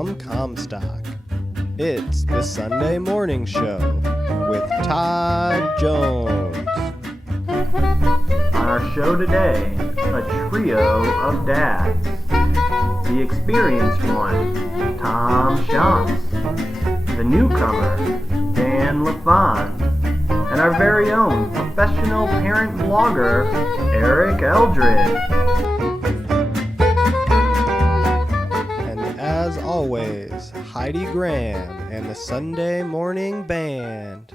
from Comstock. It's the Sunday Morning Show with Todd Jones. On our show today, a trio of dads. The experienced one, Tom Shantz. The newcomer, Dan LaFond. And our very own professional parent vlogger, Eric Eldred. And as always, Heidi Graham and the Sunday Morning Band.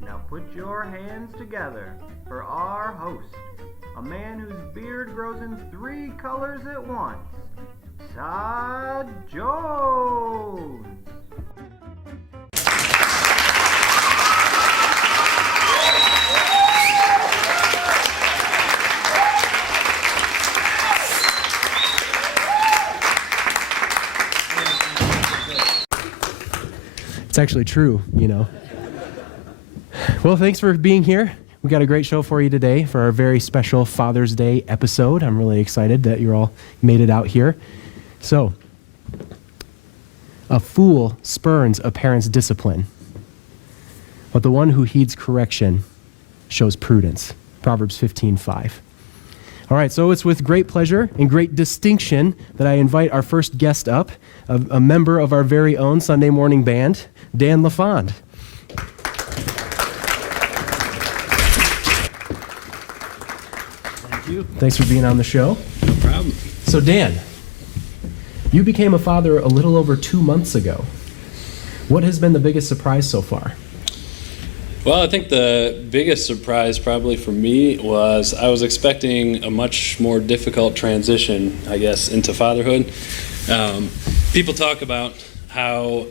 Now put your hands together for our host, a man whose beard grows in 3 colors at once, Todd Jones. It's actually true, you know. Well, thanks for being here. We got a great show for you today for our very special Father's Day episode. I'm really excited that you all made it out here. So, a fool spurns a parent's discipline, but the one who heeds correction shows prudence. Proverbs 15:5. All right, so it's with great pleasure and great distinction that I invite our first guest up, a member of our very own Sunday Morning Band, Dan LaFond. Thank you. Thanks for being on the show. No problem. So Dan, you became a father a little over 2 months ago. What has been the biggest surprise so far? Well, I think the biggest surprise probably for me was I was expecting a much more difficult transition, I guess, into fatherhood. People talk about how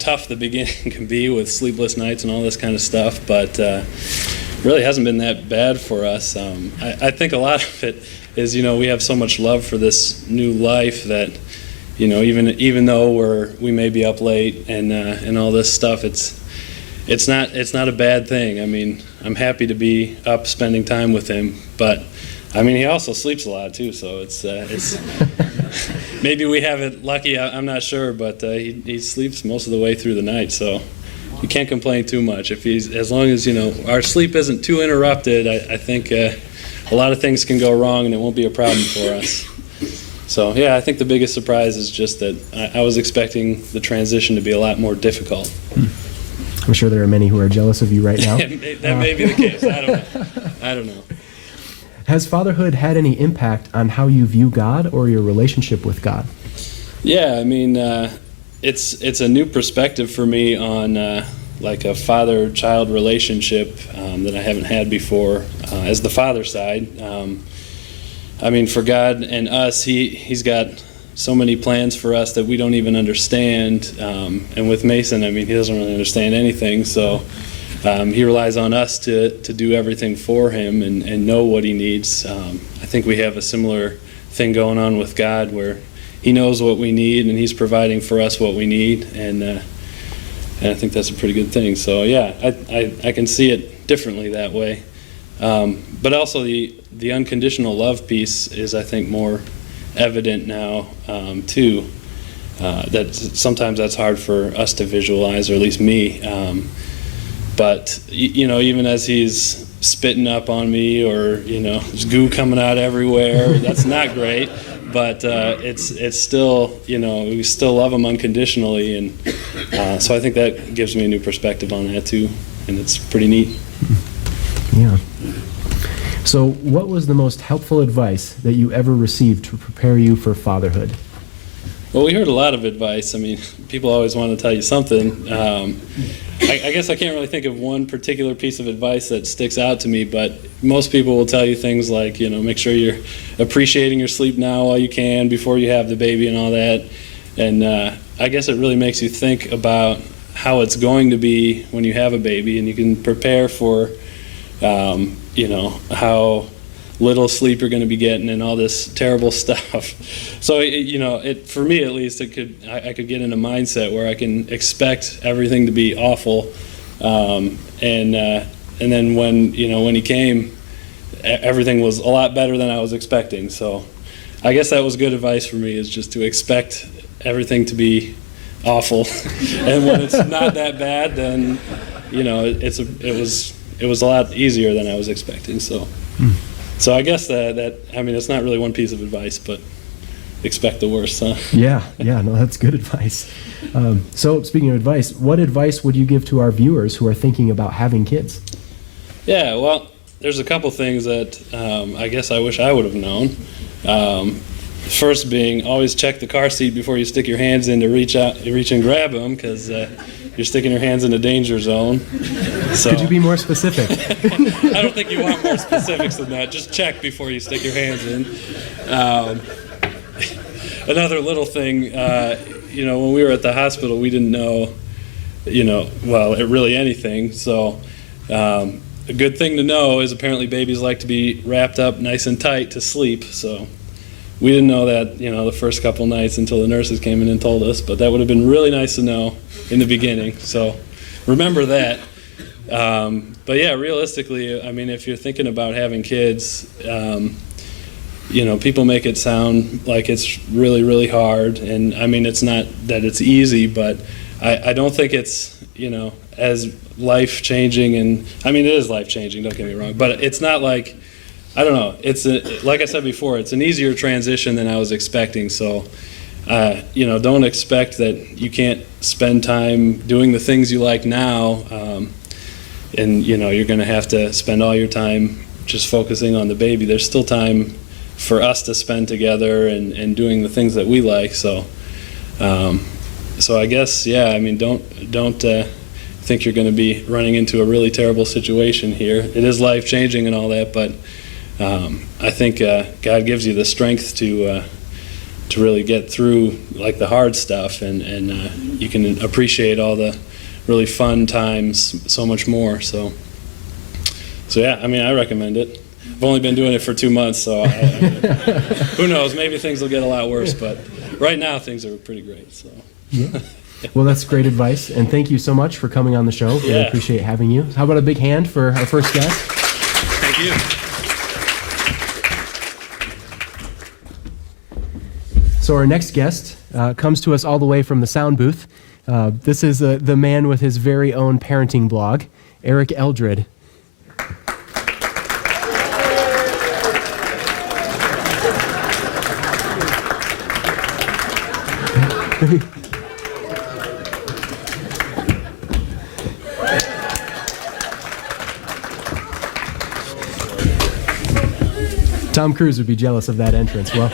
tough the beginning can be with sleepless nights and all this kind of stuff, but really hasn't been that bad for us. I think a lot of it is, we have so much love for this new life that, even though we may be up late and all this stuff, it's not a bad thing. I mean, I'm happy to be up spending time with him, but I mean, he also sleeps a lot too, so it's maybe we have it lucky. I'm not sure, but he sleeps most of the way through the night, so you can't complain too much. As long as our sleep isn't too interrupted, I think a lot of things can go wrong, and it won't be a problem for us. So yeah, I think the biggest surprise is just that I was expecting the transition to be a lot more difficult. I'm sure there are many who are jealous of you right now. That may be the case. I don't know. Has fatherhood had any impact on how you view God or your relationship with God? Yeah, I mean, it's a new perspective for me on like a father-child relationship that I haven't had before as the father side. I mean, for God and us, He's got so many plans for us that we don't even understand. And with Mason, I mean, he doesn't really understand anything, so he relies on us to do everything for him and know what he needs. I think we have a similar thing going on with God where he knows what we need and he's providing for us what we need, and I think that's a pretty good thing. So yeah, I can see it differently that way. But also the unconditional love piece is, I think, more evident now too. That sometimes that's hard for us to visualize, or at least me. But even as he's spitting up on me, or there's goo coming out everywhere, that's not great. But it's still, we still love him unconditionally, and so I think that gives me a new perspective on that too, and it's pretty neat. Yeah. So what was the most helpful advice that you ever received to prepare you for fatherhood? Well, we heard a lot of advice. I mean, people always want to tell you something. I guess I can't really think of one particular piece of advice that sticks out to me, but most people will tell you things like, make sure you're appreciating your sleep now while you can before you have the baby and all that. And I guess it really makes you think about how it's going to be when you have a baby, and you can prepare for how little sleep you're going to be getting and all this terrible stuff. So for me at least, I could get in a mindset where I can expect everything to be awful, and then when he came, everything was a lot better than I was expecting. So I guess that was good advice for me, is just to expect everything to be awful. And when it's not that bad, then, it was a lot easier than I was expecting. So I guess that I mean, it's not really one piece of advice, but expect the worst, huh? Yeah, no, that's good advice. So speaking of advice, what advice would you give to our viewers who are thinking about having kids? Yeah, well, there's a couple things that I guess I wish I would have known. First being, always check the car seat before you stick your hands in to reach and grab them, because you're sticking your hands in a danger zone. So, Could you be more specific? I don't think you want more specifics than that. Just check before you stick your hands in. Another little thing, when we were at the hospital, we didn't know, really anything. So a good thing to know is apparently babies like to be wrapped up nice and tight to sleep. So we didn't know that, the first couple nights until the nurses came in and told us. But that would have been really nice to know in the beginning. So remember that. But yeah, realistically, I mean, if you're thinking about having kids, people make it sound like it's really, really hard. And I mean, it's not that it's easy, but I don't think it's, as life-changing. And I mean, it is life-changing, don't get me wrong. But it's not like, I don't know, like I said before, it's an easier transition than I was expecting. So, don't expect that you can't spend time doing the things you like now. And, you're going to have to spend all your time just focusing on the baby. There's still time for us to spend together and doing the things that we like. So I guess, I mean, don't think you're going to be running into a really terrible situation here. It is life-changing and all that, but I think God gives you the strength to really get through like the hard stuff, and you can appreciate all the really fun times so much more. So yeah, I mean, I recommend it. I've only been doing it for 2 months, so who knows? Maybe things will get a lot worse, but right now things are pretty great. So. Yeah. Well, that's great advice, and thank you so much for coming on the show. Really appreciate having you. How about a big hand for our first guest? Thank you. So our next guest comes to us all the way from the sound booth. This is the man with his very own parenting blog, Eric Eldred. Tom Cruise would be jealous of that entrance. Well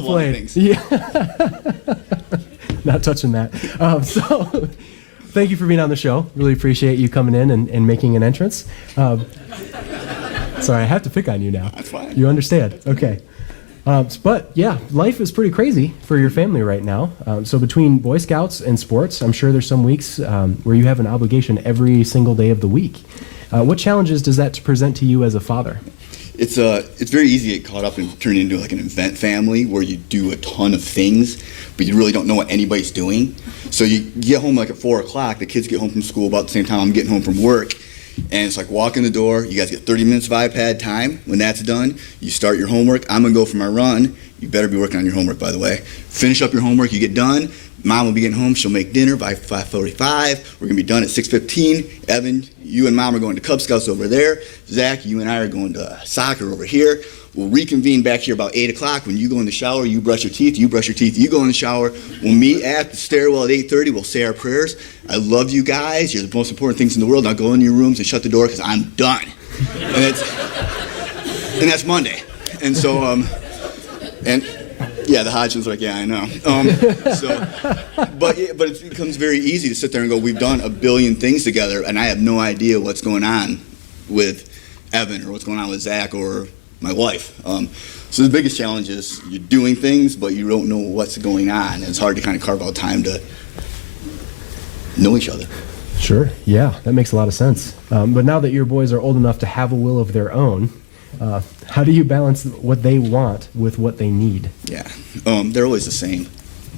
played. Yeah. Not touching that. So thank you for being on the show. Really appreciate you coming in and making an entrance. Sorry, I have to pick on you now. That's fine. You understand? Okay. But yeah, life is pretty crazy for your family right now. So between Boy Scouts and sports, I'm sure there's some weeks where you have an obligation every single day of the week. What challenges does that present to you as a father? It's very easy to get caught up and turn into like an event family where you do a ton of things, but you really don't know what anybody's doing. So you get home like at 4 o'clock, the kids get home from school about the same time I'm getting home from work, and it's like walk in the door, you guys get 30 minutes of iPad time. When that's done, you start your homework. I'm gonna go for my run. You better be working on your homework, by the way. Finish up your homework, you get done. Mom will be getting home, she'll make dinner by 5:45. We're gonna be done at 6:15. Evan, you and Mom are going to Cub Scouts over there. Zach, you and I are going to soccer over here. We'll reconvene back here about 8 o'clock. When you go in the shower, you brush your teeth, you brush your teeth, you go in the shower. We'll meet at the stairwell at 8:30. We'll say our prayers. I love you guys. You're the most important things in the world. Now go into your rooms and shut the door because I'm done. And that's Monday. And so, yeah, the Hodgson's like, yeah, I know. But it becomes very easy to sit there and go, we've done a billion things together, and I have no idea what's going on with Evan or what's going on with Zach or my wife. So the biggest challenge is you're doing things, but you don't know what's going on. And it's hard to kind of carve out time to know each other. Sure, yeah, that makes a lot of sense. But now that your boys are old enough to have a will of their own, how do you balance what they want with what they need? Yeah, they're always the same.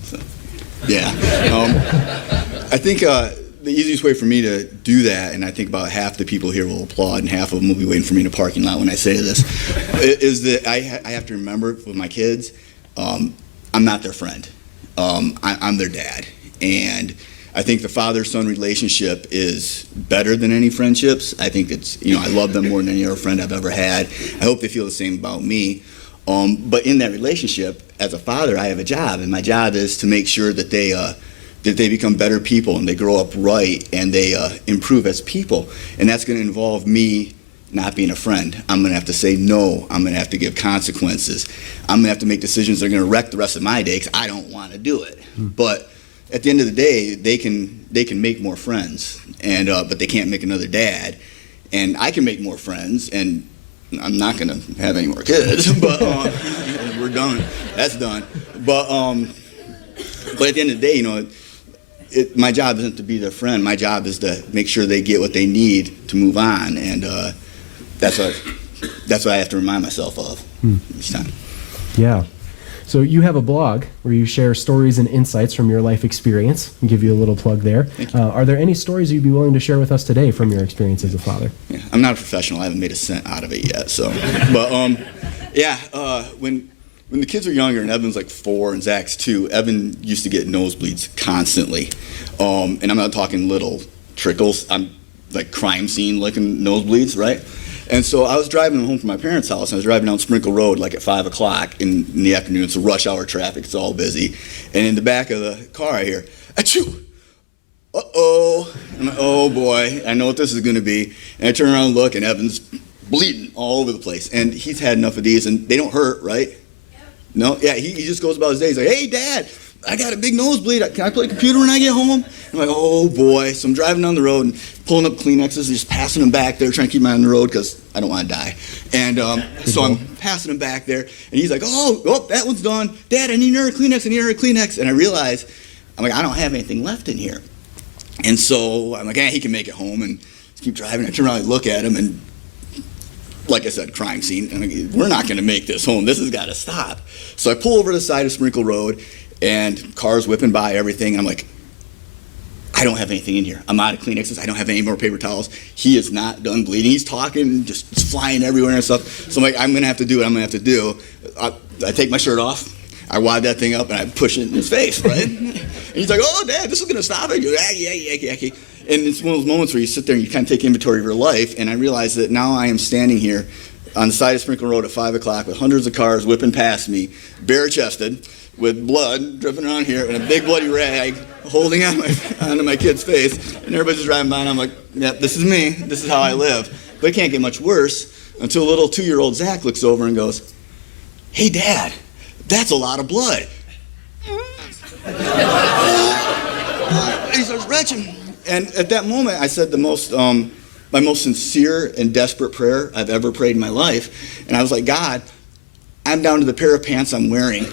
So, yeah. I think the easiest way for me to do that, and I think about half the people here will applaud and half of them will be waiting for me in a parking lot when I say this, is that I have to remember with my kids, I'm not their friend. I'm their dad. And I think the father-son relationship is better than any friendships. I think it's, I love them more than any other friend I've ever had. I hope they feel the same about me. But in that relationship, as a father, I have a job, and my job is to make sure that they become better people and they grow up right and they improve as people. And that's going to involve me not being a friend. I'm going to have to say no. I'm going to have to give consequences. I'm going to have to make decisions that are going to wreck the rest of my day because I don't want to do it. But at the end of the day, they can make more friends, and but they can't make another dad. And I can make more friends, and I'm not going to have any more kids. But we're done. That's done. But at the end of the day, my job isn't to be their friend. My job is to make sure they get what they need to move on, and that's what I have to remind myself of each time. Yeah. So you have a blog where you share stories and insights from your life experience. I'll give you a little plug there. Thank you. Are there any stories you'd be willing to share with us today from your experience as a father? Yeah, I'm not a professional. I haven't made a cent out of it yet. So, but when the kids were younger and Evan's like 4 and Zach's 2, Evan used to get nosebleeds constantly, and I'm not talking little trickles. I'm like crime scene looking nosebleeds, right? And so I was driving home from my parents' house, and I was driving down Sprinkle Road like at 5 o'clock in the afternoon. It's a rush hour traffic. It's all busy. And in the back of the car, I hear, achoo! Uh-oh. I'm like, oh, boy. I know what this is going to be. And I turn around and look, and Evan's bleeding all over the place. And he's had enough of these, and they don't hurt, right? Yep. No? Yeah, he just goes about his day. He's like, hey, Dad, I got a big nosebleed. Can I play computer when I get home? I'm like, oh, boy. So I'm driving down the road and pulling up Kleenexes, just passing them back there, trying to keep them on the road because I don't want to die. And so I'm passing them back there, and he's like, oh, that one's done. Dad, I need another Kleenex, And I realize, I'm like, I don't have anything left in here. And so I'm like, he can make it home, and just keep driving. I turn around and look at him, and like I said, crime scene. I'm like, we're not going to make this home. This has got to stop. So I pull over to the side of Sprinkle Road, and cars whipping by, everything. And I'm like, I don't have anything in here. I'm out of Kleenexes. I don't have any more paper towels. He is not done bleeding. He's talking, just flying everywhere and stuff. So I'm like, I'm going to have to do what I'm going to have to do. I take my shirt off. I wad that thing up, and I push it in his face, right? And he's like, oh, Dad, this is going to stop it. Yeah. And it's one of those moments where you sit there and you kind of take inventory of your life. And I realize that now I am standing here on the side of Sprinkle Road at 5 o'clock with hundreds of cars whipping past me, bare-chested, with blood dripping around here and a big bloody rag holding onto my kid's face, and everybody's just driving by, and I'm like, yeah, this is me. This is how I live. But it can't get much worse until a little 2-year-old Zach looks over and goes, hey, Dad, that's a lot of blood. And he starts retching. And at that moment, I said my most sincere and desperate prayer I've ever prayed in my life. And I was like, God, I'm down to the pair of pants I'm wearing.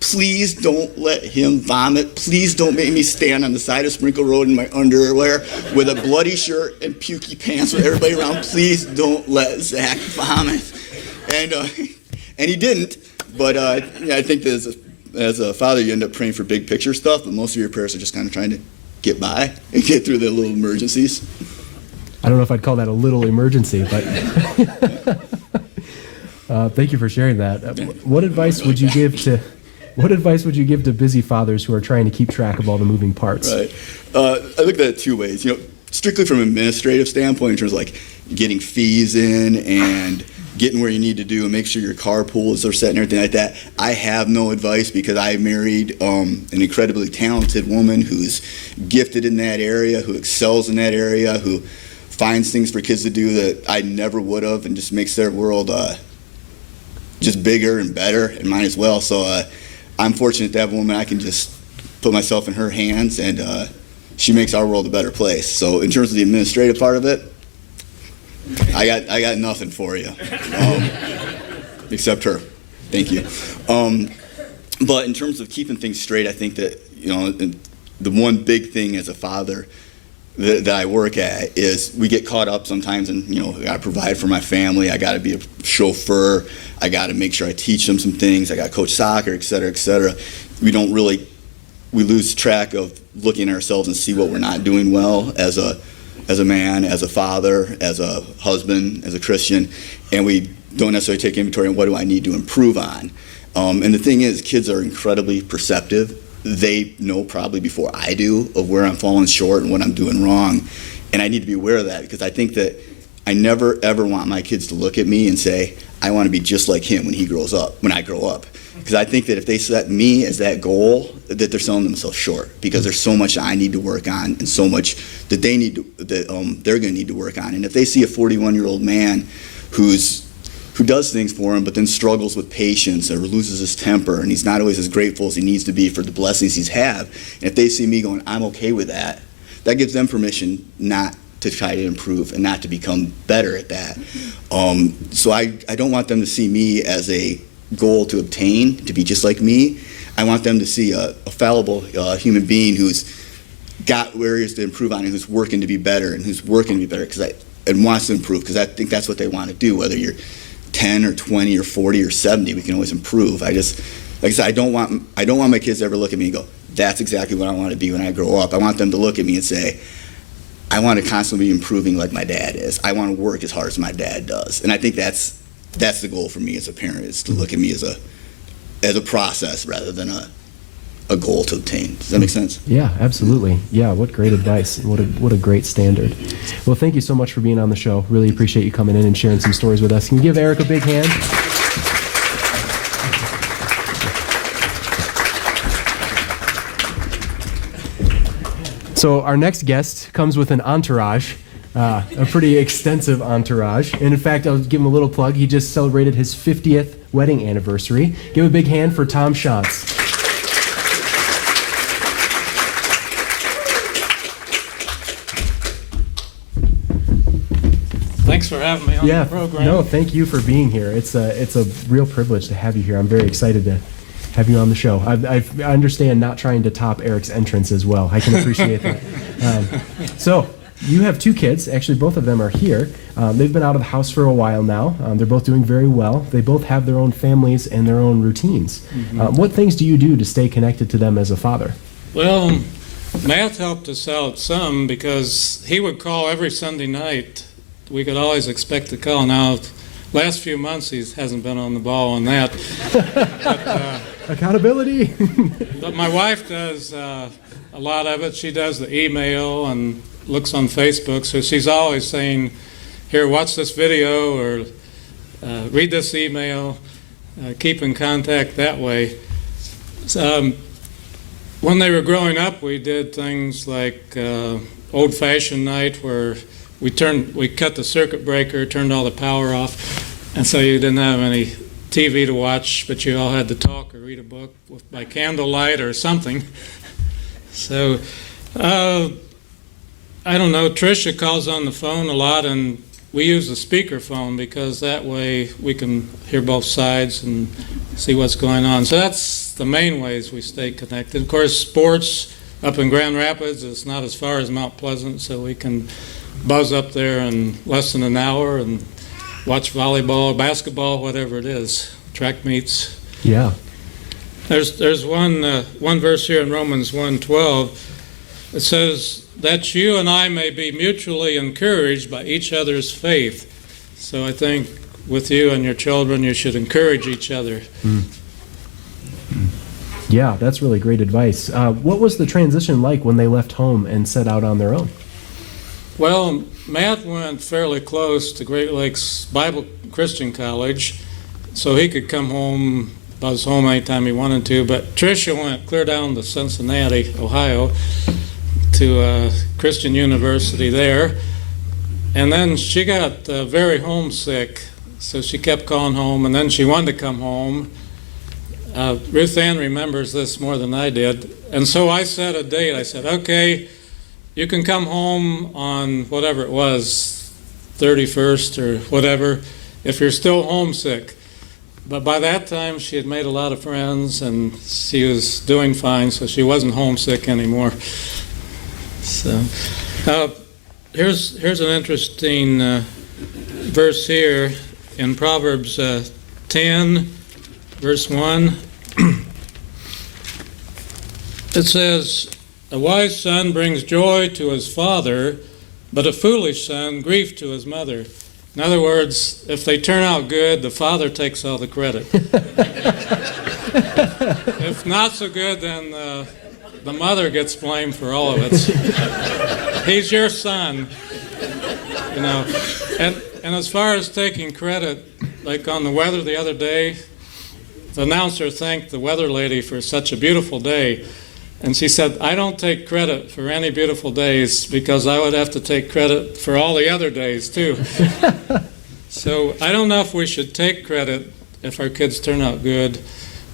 Please don't let him vomit. Please don't make me stand on the side of Sprinkle Road in my underwear with a bloody shirt and pukey pants with everybody around. Please don't let Zach vomit. And he didn't. But I think that as a father, you end up praying for big picture stuff, but most of your prayers are just kind of trying to get by and get through the little emergencies. I don't know if I'd call that a little emergency, but thank you for sharing that. What advice would you give to busy fathers who are trying to keep track of all the moving parts? Right. I look at it 2 ways. Strictly from an administrative standpoint, in terms of like getting fees in and getting where you need to do and make sure your carpools are set and everything like that. I have no advice because I married an incredibly talented woman who's gifted in that area, who excels in that area, who finds things for kids to do that I never would have, and just makes their world just bigger and better, and mine as well. So I'm fortunate to have a woman I can just put myself in her hands, and she makes our world a better place. So in terms of the administrative part of it, I got nothing for you, except her. Thank you. But in terms of keeping things straight, I think that the one big thing as a father that I work at is we get caught up sometimes in, I got to provide for my family, I got to be a chauffeur, I got to make sure I teach them some things, I got to coach soccer, et cetera, et cetera. We don't really we lose track of looking at ourselves and see what we're not doing well as a man, as a father, as a husband, as a Christian, and we don't necessarily take inventory on what do I need to improve on. And the thing is, kids are incredibly perceptive. They know probably before I do of where I'm falling short and what I'm doing wrong. And I need to be aware of that, because I think that I never ever want my kids to look at me and say, I want to be just like him when I grow up. Because I think that if they set me as that goal, that they're selling themselves short, because there's so much I need to work on and so much that they're going to need to work on. And if they see a 41-year-old man who does things for him but then struggles with patience or loses his temper and he's not always as grateful as he needs to be for the blessings he's have, and if they see me going, I'm okay with that, that gives them permission not to try to improve and not to become better at that. So I don't want them to see me as a goal to obtain, to be just like me. I want them to see a fallible human being who's got areas to improve on and who's working to be better and and wants to improve, because I think that's what they want to do. Whether you're 10 or 20 or 40 or 70, we can always improve. Like I said, I don't want my kids to ever look at me and go, that's exactly what I want to be when I grow up. I want them to look at me and say, I want to constantly be improving like my dad is. I want to work as hard as my dad does. And I think that's the goal for me as a parent, is to look at me as a process rather than a goal to obtain. Does that make sense? Yeah, absolutely. Yeah, what great advice. What a great standard. Well, thank you so much for being on the show. Really appreciate you coming in and sharing some stories with us. Can you give Eric a big hand? So our next guest comes with an entourage, a pretty extensive entourage. And in fact, I'll give him a little plug. He just celebrated his 50th wedding anniversary. Give a big hand for Tom Schatz. Thanks for having me on the program. No, thank you for being here. It's a real privilege to have you here. I'm very excited to have you on the show. I understand not trying to top Eric's entrance as well. I can appreciate that. So you have two kids. Actually, both of them are here. They've been out of the house for a while now. They're both doing very well. They both have their own families and their own routines. Mm-hmm. What things do you do to stay connected to them as a father? Well, Matt helped us out some, because he would call every Sunday night. We could always expect a call. Now, last few months he hasn't been on the ball on that. Accountability. But my wife does a lot of it. She does the email and looks on Facebook, so she's always saying, here, watch this video, or read this email, keep in contact that way. When they were growing up, we did things like old-fashioned night, where we cut the circuit breaker, turned all the power off, and so you didn't have any TV to watch, but you all had to talk or read a book by candlelight or something. So, I don't know, Tricia calls on the phone a lot, and we use the speakerphone, because that way we can hear both sides and see what's going on. So that's the main ways we stay connected. Of course, sports up in Grand Rapids is not as far as Mount Pleasant, so we can buzz up there in less than an hour and watch volleyball, basketball, whatever it is, track meets. Yeah. There's one verse here in Romans 1:12. It says that you and I may be mutually encouraged by each other's faith. So I think with you and your children, you should encourage each other. Yeah, that's really great advice. What was the transition like when they left home and set out on their own? Well, Matt went fairly close to Great Lakes Bible Christian College, so he could come home, buzz home anytime he wanted to. But Tricia went clear down to Cincinnati, Ohio, to Christian University there. And then she got very homesick, so she kept calling home, and then she wanted to come home. Ruth Ann remembers this more than I did. And so I set a date. I said, okay, you can come home on whatever it was, 31st or whatever, if you're still homesick. But by that time, she had made a lot of friends, and she was doing fine, so she wasn't homesick anymore. So here's an interesting verse here in Proverbs 10, verse 1. It says, a wise son brings joy to his father, but a foolish son grief to his mother. In other words, if they turn out good, the father takes all the credit. If not so good, then the mother gets blamed for all of it. He's your son, you know. And as far as taking credit, like on the weather the other day, the announcer thanked the weather lady for such a beautiful day. And she said, I don't take credit for any beautiful days because I would have to take credit for all the other days too. So I don't know if we should take credit if our kids turn out good,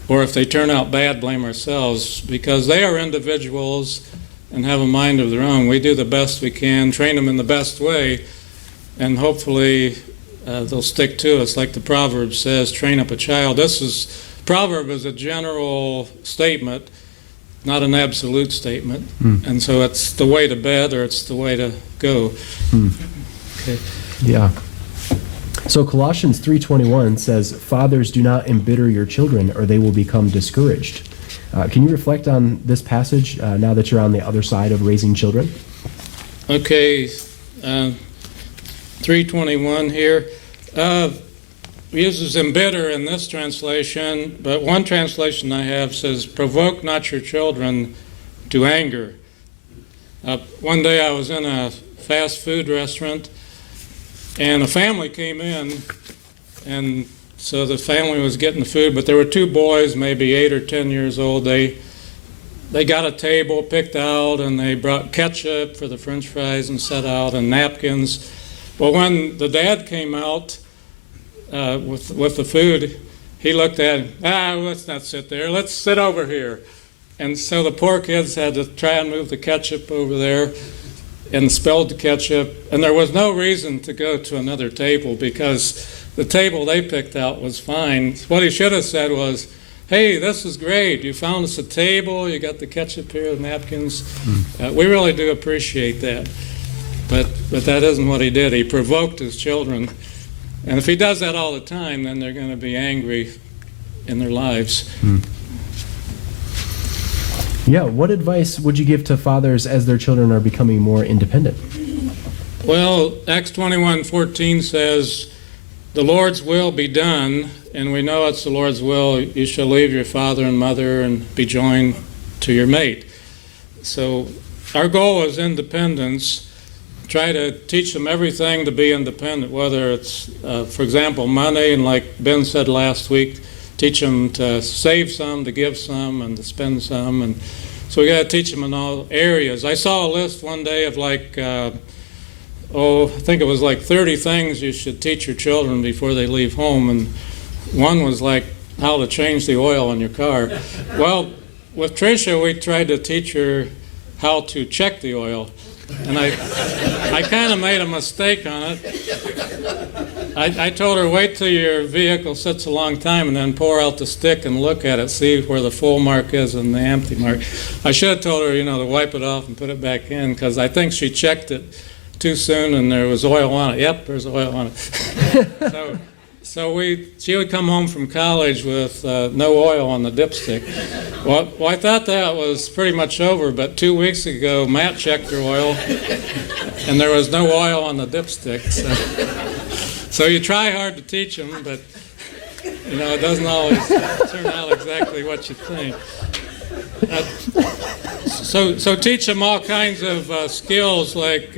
or if they turn out bad, blame ourselves, because they are individuals and have a mind of their own. We do the best we can, train them in the best way, and hopefully they'll stick to us. Like the proverb says, train up a child. Proverb is a general statement, not an absolute statement. And so it's the way to bed or it's the way to go. Okay. Yeah. So Colossians 3:21 says, fathers, do not embitter your children or they will become discouraged. Can you reflect on this passage now that you're on the other side of raising children? Okay, 3:21 here. Uses embitter in this translation, but one translation I have says, provoke not your children to anger. One day I was in a fast food restaurant, and a family came in, and so the family was getting the food, but there were two boys, maybe 8 or 10 years old. They got a table picked out, and they brought ketchup for the French fries and set out, and napkins. Well, when the dad came out with the food, he looked at him, let's not sit there, let's sit over here. And so the poor kids had to try and move the ketchup over there and spilled the ketchup. And there was no reason to go to another table because the table they picked out was fine. What he should have said was, hey, this is great. You found us a table. You got the ketchup here, the napkins. We really do appreciate that. But that isn't what he did. He provoked his children. And if he does that all the time, then they're going to be angry in their lives. Yeah, what advice would you give to fathers as their children are becoming more independent? Well, Acts 21:14 says, the Lord's will be done, and we know it's the Lord's will. You shall leave your father and mother and be joined to your mate. So our goal is independence. Try to teach them everything to be independent, whether it's, for example, money, and like Ben said last week, teach them to save some, to give some, and to spend some. And so we got to teach them in all areas. I saw a list one day of like, I think it was like 30 things you should teach your children before they leave home. And one was like how to change the oil in your car. Well, with Tricia, we tried to teach her how to check the oil. And I kind of made a mistake on it. I told her, wait till your vehicle sits a long time and then pour out the stick and look at it, see where the full mark is and the empty mark. I should have told her, to wipe it off and put it back in, because I think she checked it too soon and there was oil on it. Yep, there's oil on it. So she would come home from college with no oil on the dipstick. Well, I thought that was pretty much over, but 2 weeks ago, Matt checked her oil, and there was no oil on the dipstick. So you try hard to teach them, but it doesn't always turn out exactly what you think. So teach them all kinds of skills, like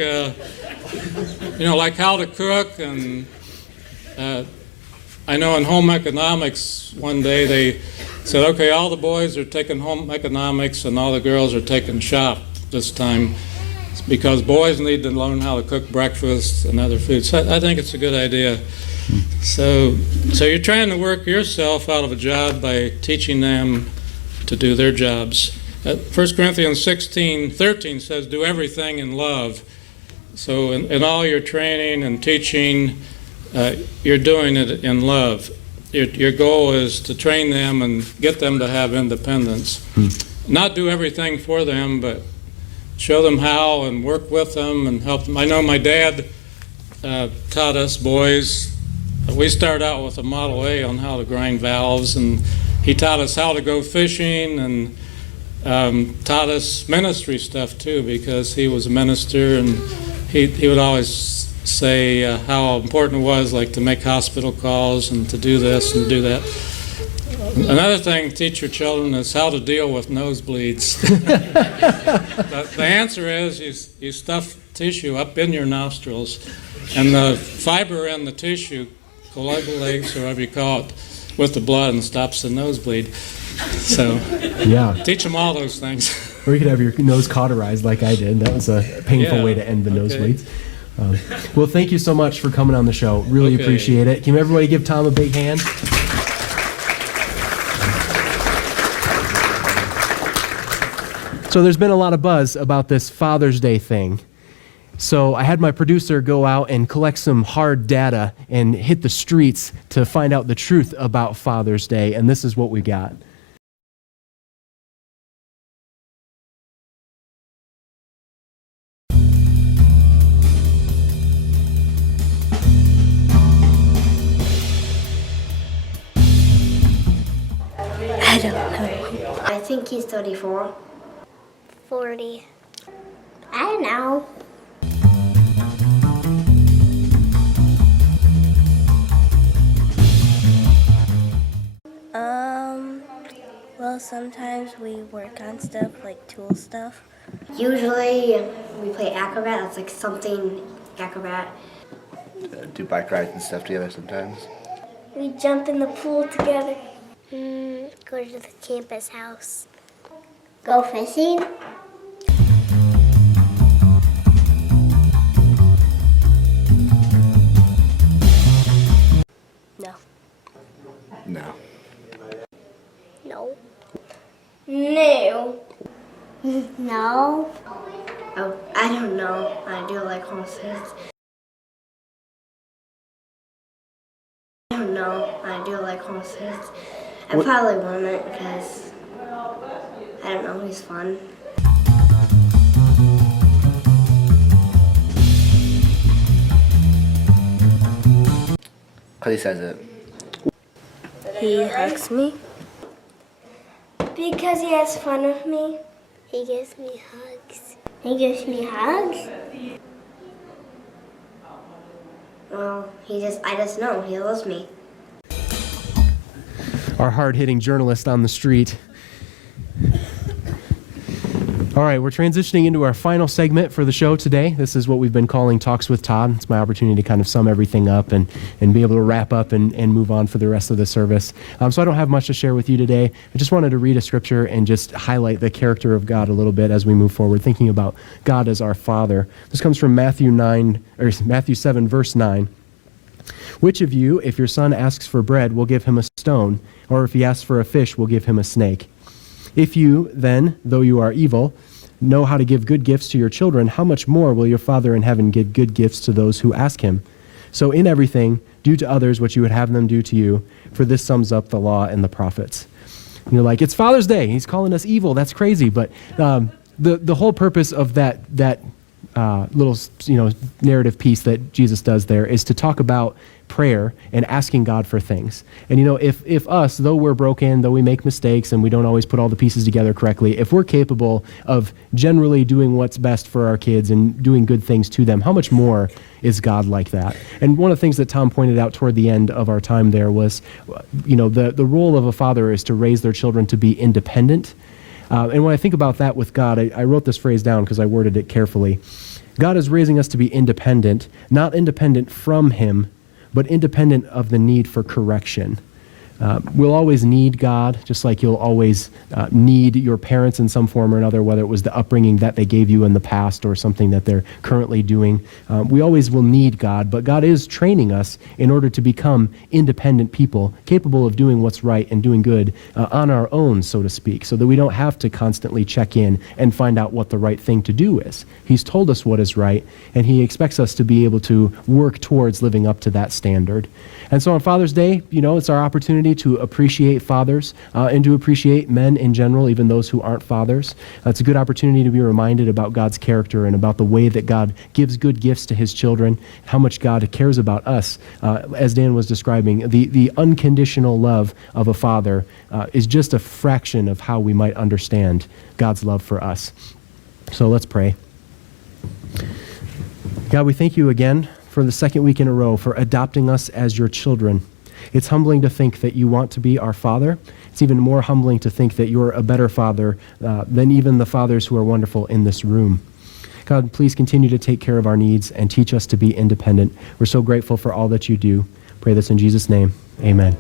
like how to cook, and I know in home economics one day they said, okay, all the boys are taking home economics and all the girls are taking shop this time, because boys need to learn how to cook breakfast and other foods. So I think it's a good idea. So you're trying to work yourself out of a job by teaching them to do their jobs. 1 Corinthians 16:13 says, do everything in love. So in all your training and teaching, you're doing it in love. Your goal is to train them and get them to have independence. Not do everything for them, but show them how and work with them and help them. I know my dad taught us boys. We started out with a Model A on how to grind valves, and he taught us how to go fishing and taught us ministry stuff too, because he was a minister, and he would always say how important it was, like to make hospital calls and to do this and do that. Another thing to teach your children is how to deal with nosebleeds. The answer is you stuff tissue up in your nostrils, and the fiber in the tissue coagulates, or whatever you call it, with the blood and stops the nosebleed. So Yeah. teach them all those things. Or you could have your nose cauterized like I did. That was a painful Yeah, way to end the okay. nosebleeds. Well, thank you so much for coming on the show. Really Okay. appreciate it. Can everybody give Tom a big hand? So there's been a lot of buzz about this Father's Day thing. So I had my producer go out and collect some hard data and hit the streets to find out the truth about Father's Day, and this is what we got. I don't know. I think he's 34. 40. I don't know. Well, sometimes we work on stuff like tool stuff. Usually we play acrobat. That's like something acrobat. Do bike rides and stuff together sometimes. We jump in the pool together. Go to the campus house. Go fishing. No. No. No. No. No. Oh, I don't know. I do like horses. I don't know. I do like horses. I probably wouldn't because I don't know. He's fun. Cause he says it. He hugs me. Because he has fun with me. He gives me hugs. He gives me hugs? Well, I just know. He loves me. Our hard-hitting journalist on the street. All right, we're transitioning into our final segment for the show today. This is what we've been calling Talks with Todd. It's my opportunity to kind of sum everything up and be able to wrap up and move on for the rest of the service. So I don't have much to share with you today. I just wanted to read a scripture and just highlight the character of God a little bit as we move forward, thinking about God as our Father. This comes from Matthew 7, verse 9. Which of you, if your son asks for bread, will give him a stone, or if he asks for a fish, will give him a snake? If you, then, though you are evil, know how to give good gifts to your children, how much more will your Father in heaven give good gifts to those who ask him? So in everything, do to others what you would have them do to you, for this sums up the law and the prophets. And you're like, it's Father's Day. He's calling us evil. That's crazy. But the whole purpose of that little narrative piece that Jesus does there is to talk about prayer and asking God for things. And if us, though we're broken, though we make mistakes and we don't always put all the pieces together correctly, if we're capable of generally doing what's best for our kids and doing good things to them, how much more is God like that? And one of the things that Tom pointed out toward the end of our time there was, the role of a father is to raise their children to be independent. And when I think about that with God, I wrote this phrase down because I worded it carefully. God is raising us to be independent, not independent from him, but independent of the need for correction. We'll always need God, just like you'll always need your parents in some form or another, whether it was the upbringing that they gave you in the past or something that they're currently doing. We always will need God, but God is training us in order to become independent people, capable of doing what's right and doing good on our own, so to speak, so that we don't have to constantly check in and find out what the right thing to do is. He's told us what is right, and he expects us to be able to work towards living up to that standard. And so on Father's Day, it's our opportunity opportunity to appreciate fathers and to appreciate men in general, even those who aren't fathers. It's a good opportunity to be reminded about God's character and about the way that God gives good gifts to his children, how much God cares about us. As Dan was describing, the unconditional love of a father is just a fraction of how we might understand God's love for us. So let's pray. God, we thank you again for the second week in a row for adopting us as your children. It's humbling to think that you want to be our Father. It's even more humbling to think that you're a better Father than even the fathers who are wonderful in this room. God, please continue to take care of our needs and teach us to be independent. We're so grateful for all that you do. Pray this in Jesus' name. Amen.